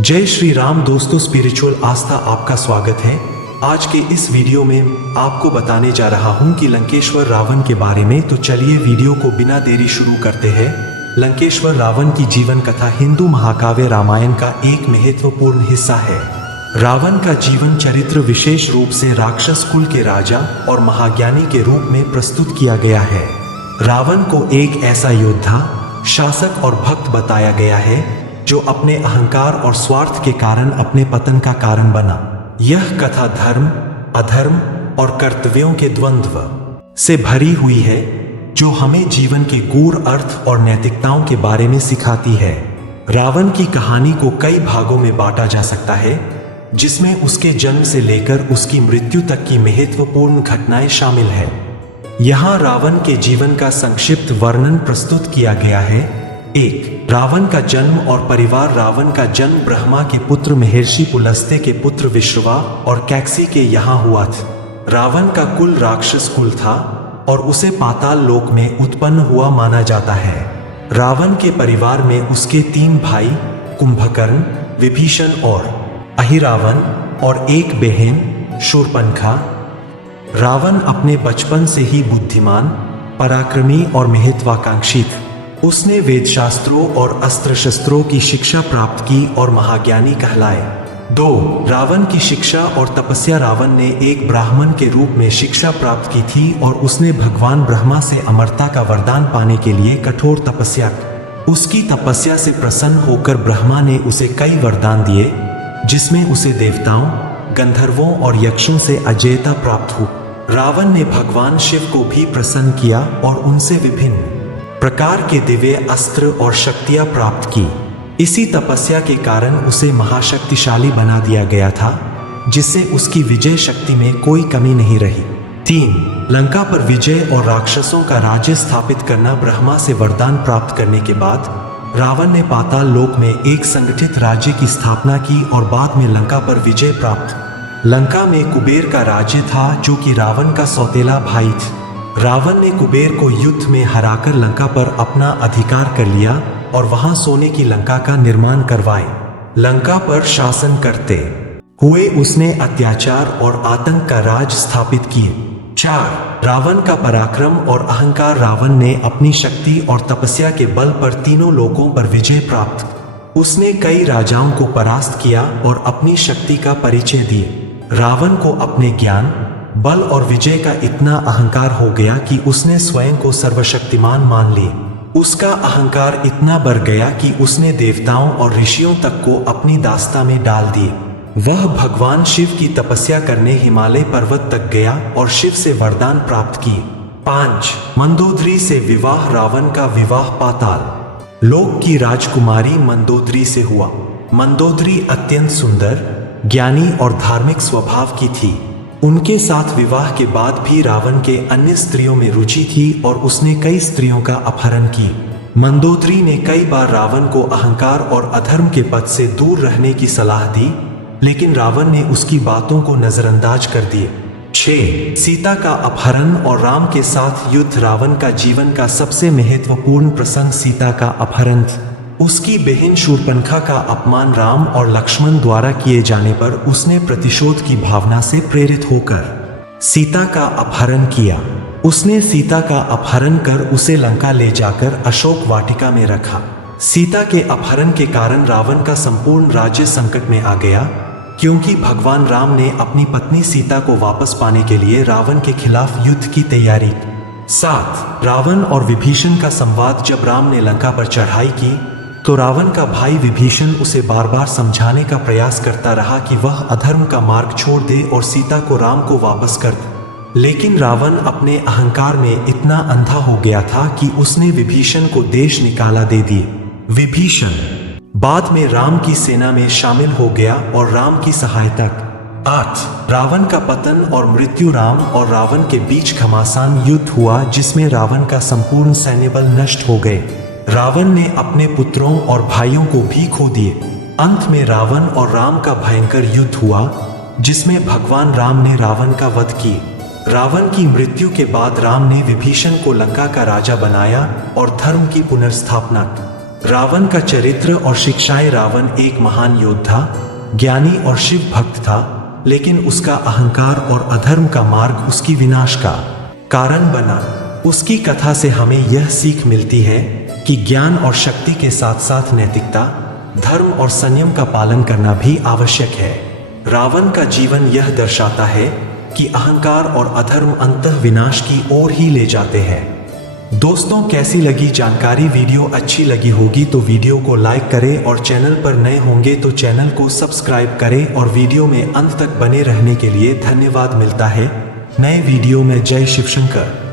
जय श्री राम दोस्तों, स्पिरिचुअल आस्था आपका स्वागत है। आज के इस वीडियो में आपको बताने जा रहा हूं कि लंकेश्वर रावण के बारे में। तो चलिए वीडियो को बिना देरी शुरू करते हैं। लंकेश्वर रावण की जीवन कथा हिंदू महाकाव्य रामायण का एक महत्वपूर्ण हिस्सा है। रावण का जीवन चरित्र विशेष रूप से राक्षस कुल के राजा और महाज्ञानी के रूप में प्रस्तुत किया गया है। रावण को एक ऐसा योद्धा, शासक और भक्त बताया गया है जो अपने अहंकार और स्वार्थ के कारण अपने पतन का कारण बना। यह कथा धर्म, अधर्म और कर्तव्यों के द्वंद्व से भरी हुई है, जो हमें जीवन के गूढ़ अर्थ और नैतिकताओं के बारे में सिखाती है। रावण की कहानी को कई भागों में बांटा जा सकता है, जिसमें उसके जन्म से लेकर उसकी मृत्यु तक की महत्वपूर्ण घटनाएं शामिल हैं। यहाँ रावण के जीवन का संक्षिप्त वर्णन प्रस्तुत किया गया है। 1. रावण का जन्म और परिवार। रावण का जन्म ब्रह्मा के पुत्र महर्षि पुलस्त्य के पुत्र विश्रवा और कैकसी के यहाँ हुआ था। रावण का कुल राक्षस कुल था और उसे पाताल लोक में उत्पन्न हुआ माना जाता है। रावण के परिवार में उसके 3 भाई कुंभकर्ण, विभीषण और अहिरावण और एक बहन शूर्पणखा। रावण अपने बचपन से ही बुद्धिमान, पराक्रमी और महत्वाकांक्षी था। उसने वेदशास्त्रों और अस्त्र शस्त्रों की शिक्षा प्राप्त की और महाज्ञानी कहलाए। 2. रावण की शिक्षा और तपस्या। रावण ने एक ब्राह्मण के रूप में शिक्षा प्राप्त की थी और उसने भगवान ब्रह्मा से अमरता का वरदान पाने के लिए कठोर तपस्या की। उसकी तपस्या से प्रसन्न होकर ब्रह्मा ने उसे कई वरदान दिए, जिसमें उसे देवताओं, गंधर्वों और यक्षों से अजेयता प्राप्त हुई। रावण ने भगवान शिव को भी प्रसन्न किया और उनसे विभिन्न प्रकार के दिव्य अस्त्र और शक्तियां प्राप्त की। इसी तपस्या के कारण उसे महाशक्तिशाली बना दिया गया था, जिससे उसकी विजय शक्ति में कोई कमी नहीं रही। 3. लंका पर विजय और राक्षसों का राज्य स्थापित करना। ब्रह्मा से वरदान प्राप्त करने के बाद रावण ने पाताल लोक में एक संगठित राज्य की स्थापना की और बाद में लंका पर विजय प्राप्त। लंका में कुबेर का राज्य था, जो कि रावण का सौतेला भाई था। रावण ने कुबेर को युद्ध में हराकर लंका पर अपना अधिकार कर लिया और वहां सोने की लंका का निर्माण करवाए। लंका पर शासन करते हुए उसने अत्याचार और आतंक का राज स्थापित किए। 4. रावण का पराक्रम और अहंकार। रावण ने अपनी शक्ति और तपस्या के बल पर तीनों लोकों पर विजय प्राप्त की। उसने कई राजाओं को परास्त किया और अपनी शक्ति का परिचय दिए। रावण को अपने ज्ञान, बल और विजय का इतना अहंकार हो गया कि उसने स्वयं को सर्वशक्तिमान मान लिया। उसका अहंकार इतना बढ़ गया कि उसने देवताओं और ऋषियों तक को अपनी दास्ता में डाल दिए। वह भगवान शिव की तपस्या करने हिमालय पर्वत तक गया और शिव से वरदान प्राप्त किए। 5. मंदोदरी से विवाह। रावण का विवाह पाताल लोक की राजकुमारी मंदोदरी से हुआ। मंदोदरी अत्यंत सुंदर, ज्ञानी और धार्मिक स्वभाव की थी। उनके साथ विवाह के बाद भी रावण के अन्य स्त्रियों में रुचि थी और उसने कई स्त्रियों का अपहरण की। मंदोदरी ने कई बार रावण को अहंकार और अधर्म के पथ से दूर रहने की सलाह दी, लेकिन रावण ने उसकी बातों को नजरअंदाज कर दिए। 6. सीता का अपहरण और राम के साथ युद्ध। रावण का जीवन का सबसे महत्वपूर्ण प्रसंग सीता का अपहरण था। उसकी बहन शूर्पणखा का अपमान राम और लक्ष्मण द्वारा किए जाने पर उसने प्रतिशोध की भावना से प्रेरित होकर सीता का अपहरण किया। उसने सीता का अपहरण कर उसे लंका ले जाकर अशोक वाटिका में रखा। सीता के अपहरण के कारण रावण का संपूर्ण राज्य संकट में आ गया, क्योंकि भगवान राम ने अपनी पत्नी सीता को वापस पाने के लिए रावण के खिलाफ युद्ध की तैयारी की। 7. रावण और विभीषण का संवाद। जब राम ने लंका पर चढ़ाई की तो रावण का भाई विभीषण उसे बार बार समझाने का प्रयास करता रहा कि वह अधर्म का मार्ग छोड़ दे और सीता को राम को वापस कर दे। लेकिन रावण अपने अहंकार में इतना अंधा हो गया था कि उसने विभीषण को देश निकाला दे दिए। विभीषण बाद में राम की सेना में शामिल हो गया और राम की सहायता की। 8. रावण का पतन और मृत्यु। राम और रावण के बीच घमासान युद्ध हुआ, जिसमें रावण का संपूर्ण सैन्य बल नष्ट हो गए। रावण ने अपने पुत्रों और भाइयों को भी खो दिए। अंत में रावण और राम का भयंकर युद्ध हुआ, जिसमें भगवान राम ने रावण का वध किया। रावण की मृत्यु के बाद राम ने विभीषण को लंका का राजा बनाया और धर्म की पुनर्स्थापना की। रावण का चरित्र और शिक्षाएं। रावण एक महान योद्धा, ज्ञानी और शिव भक्त था, लेकिन उसका अहंकार और अधर्म का मार्ग उसकी विनाश का कारण बना। उसकी कथा से हमें यह सीख मिलती है कि ज्ञान और शक्ति के साथ साथ नैतिकता, धर्म और संयम का पालन करना भी आवश्यक है। रावण का जीवन यह दर्शाता है कि अहंकार और अधर्म अंततः विनाश की ओर ही ले जाते हैं। दोस्तों, कैसी लगी जानकारी? वीडियो अच्छी लगी होगी तो वीडियो को लाइक करें और चैनल पर नए होंगे तो चैनल को सब्सक्राइब करें और वीडियो में अंत तक बने रहने के लिए धन्यवाद। मिलता है नए वीडियो में। जय शिव शंकर।